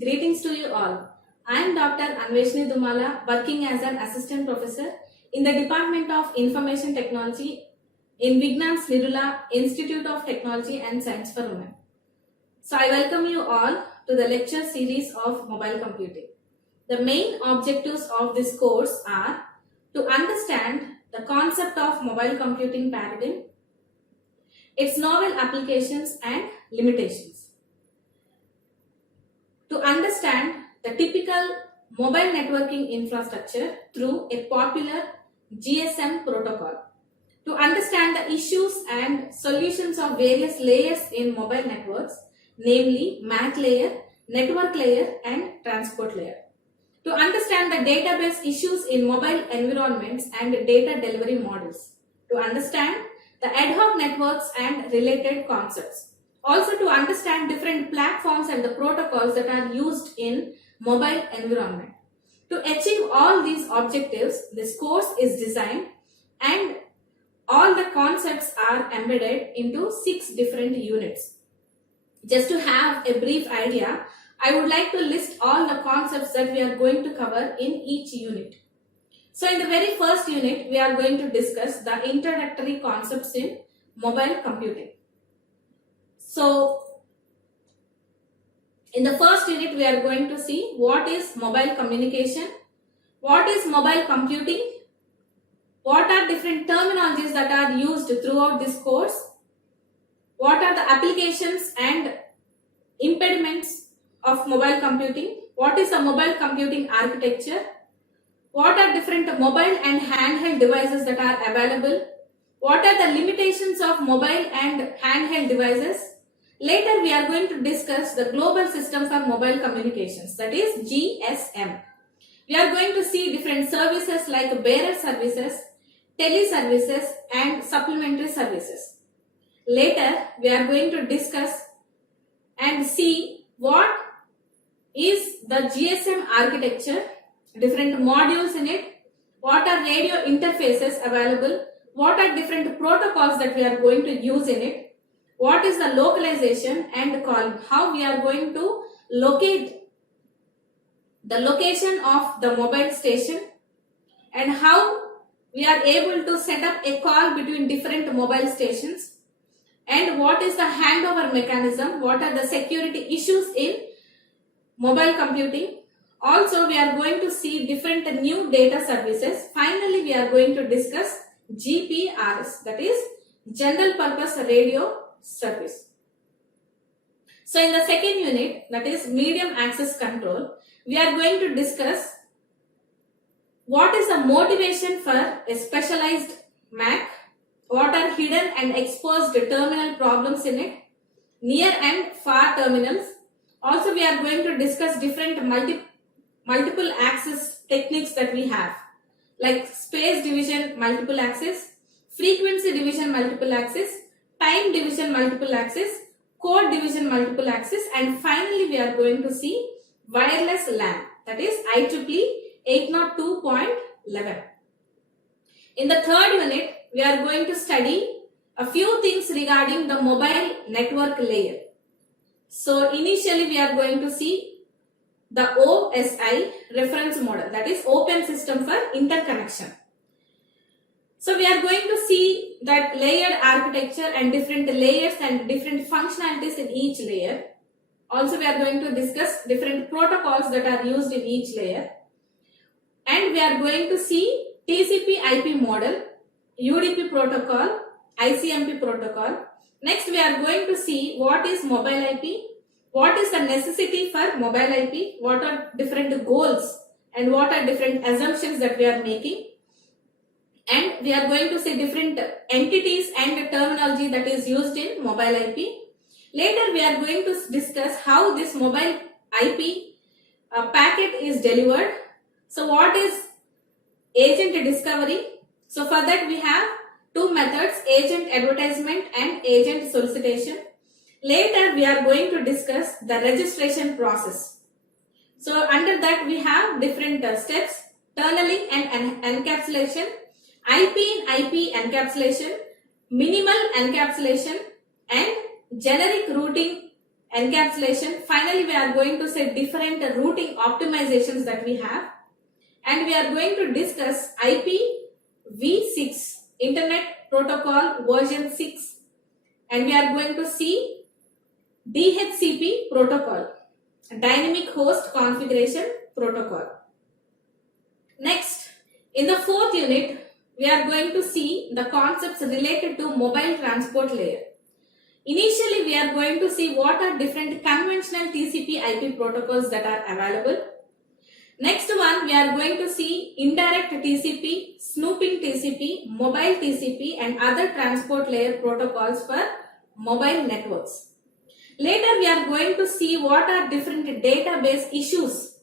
Greetings to you all. I am Dr. Anveshni Dumala, working as an assistant professor in the Department of Information Technology in Vignans Nirula Institute of Technology and Science for Women. So I welcome you all to the lecture series of mobile computing. The main objectives of this course are to understand the concept of mobile computing paradigm, its novel applications and limitations. To understand the typical mobile networking infrastructure through a popular GSM protocol. To understand the issues and solutions of various layers in mobile networks, namely MAC layer, network layer and transport layer. To understand the database issues in mobile environments and data delivery models. To understand the ad hoc networks and related concepts. Also to understand different platforms and the protocols that are used in mobile environment. To achieve all these objectives, this course is designed and all the concepts are embedded into 6 different units. Just to have a brief idea, I would like to list all the concepts that we are going to cover in each unit. So in the very first unit, we are going to discuss the introductory concepts in mobile computing. So, in the first unit, we are going to see what is mobile communication, what is mobile computing, what are different terminologies that are used throughout this course, what are the applications and impediments of mobile computing, what is a mobile computing architecture, what are different mobile and handheld devices that are available, what are the limitations of mobile and handheld devices. Later, we are going to discuss the global system for mobile communications, that is GSM. We are going to see different services like bearer services, teleservices and supplementary services. Later, we are going to discuss and see what is the GSM architecture, different modules in it, what are radio interfaces available, what are different protocols that we are going to use in it, what is the localization and calling, how we are going to locate the location of the mobile station and how we are able to set up a call between different mobile stations and what is the handover mechanism, what are the security issues in mobile computing. Also, we are going to see different new data services. Finally, we are going to discuss GPRS, that is General Purpose Radio Service. So in the second unit, that is medium access control, we are going to discuss what is the motivation for a specialized MAC, what are hidden and exposed terminal problems in it, near and far terminals. Also, we are going to discuss different multiple access techniques that we have, like space division multiple access, frequency division multiple access, time division multiple access, code division multiple access, and finally we are going to see wireless LAN, that is IEEE 802.11. In the third unit, we are going to study a few things regarding the mobile network layer. So initially we are going to see the OSI reference model, that is Open System for Interconnection. So we are going to see that layered architecture and different layers and different functionalities in each layer. Also, we are going to discuss different protocols that are used in each layer. And we are going to see TCP/IP model, UDP protocol, ICMP protocol. Next, we are going to see what is mobile IP, what is the necessity for mobile IP, what are different goals and what are different assumptions that we are making. And we are going to see different entities and terminology that is used in mobile IP. Later, we are going to discuss how this mobile IP packet is delivered. So, what is agent discovery? So, for that we have two methods, agent advertisement and agent solicitation. Later, we are going to discuss the registration process. So, under that we have different steps, tunneling and encapsulation, IP in IP encapsulation, minimal encapsulation and generic routing encapsulation. Finally, we are going to say different routing optimizations that we have. And we are going to discuss IPv6, Internet Protocol version 6. And we are going to see DHCP protocol, Dynamic Host Configuration Protocol. Next, in the fourth unit, we are going to see the concepts related to mobile transport layer. Initially, we are going to see what are different conventional TCP IP protocols that are available. Next one, we are going to see indirect TCP, snooping TCP, mobile TCP and other transport layer protocols for mobile networks. Later, we are going to see what are different database issues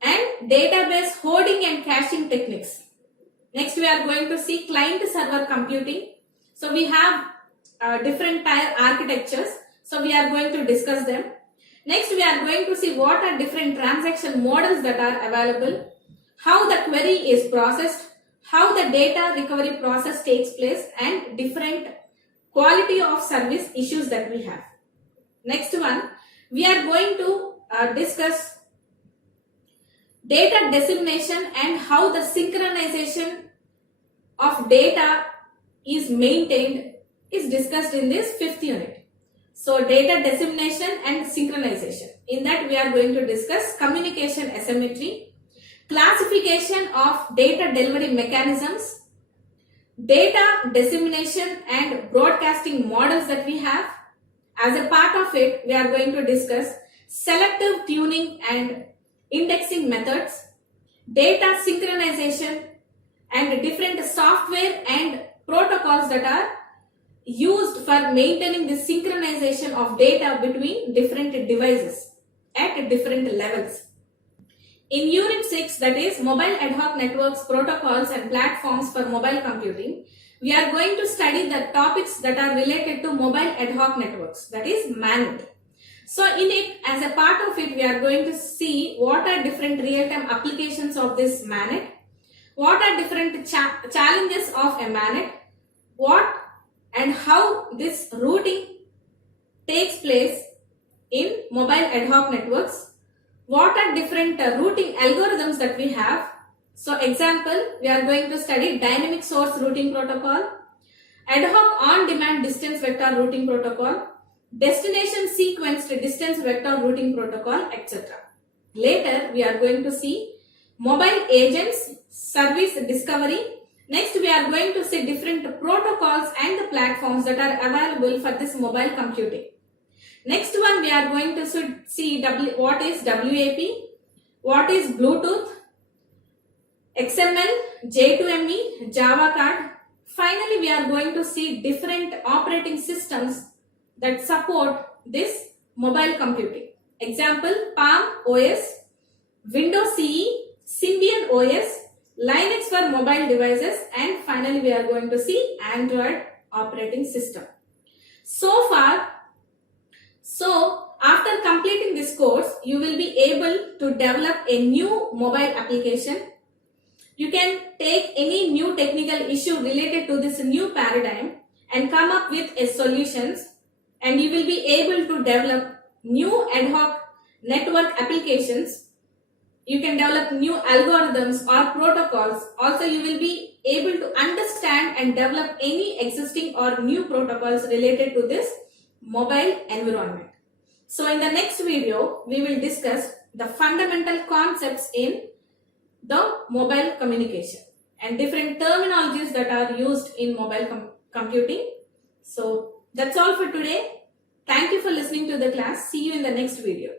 and database hoarding and caching techniques. Next, we are going to see client-server computing. So, we have different tier architectures. So, we are going to discuss them. Next, we are going to see what are different transaction models that are available, how the query is processed, how the data recovery process takes place, and different quality of service issues that we have. Next one, we are going to discuss data dissemination and how the synchronization of data is maintained is discussed in this fifth unit. So, data dissemination and synchronization. In that, we are going to discuss communication asymmetry, classification of data delivery mechanisms, data dissemination and broadcasting models that we have. As a part of it, we are going to discuss selective tuning and indexing methods, data synchronization, and different software and protocols that are used for maintaining the synchronization of data between different devices at different levels. In Unit 6, that is Mobile Ad Hoc Networks, Protocols and Platforms for Mobile Computing, we are going to study the topics that are related to mobile ad hoc networks, that is MANET. So in it, as a part of it, we are going to see what are different real-time applications of this MANET, what are different challenges of a MANET, what and how this routing takes place in mobile ad hoc networks, what are different routing algorithms that we have. So example, we are going to study dynamic source routing protocol, ad hoc on-demand distance vector routing protocol, destination sequenced distance vector routing protocol, etc. Later, we are going to see mobile agents, service discovery. Next, we are going to see different protocols and the platforms that are available for this mobile computing. Next one, we are going to see what is WAP, what is Bluetooth, XML, J2ME, Java card. Finally, we are going to see different operating systems that support this mobile computing. Example, Palm OS, Windows CE, Symbian OS, Linux for mobile devices, and finally we are going to see Android operating system. So after completing this course, you will be able to develop a new mobile application. You can take any new technical issue related to this new paradigm and come up with a solutions, and you will be able to develop new ad hoc network applications. You can develop new algorithms or protocols. Also, you will be able to understand and develop any existing or new protocols related to this mobile environment. So, in the next video, we will discuss the fundamental concepts in the mobile communication and different terminologies that are used in mobile computing. So, that's all for today. Thank you for listening to the class. See you in the next video.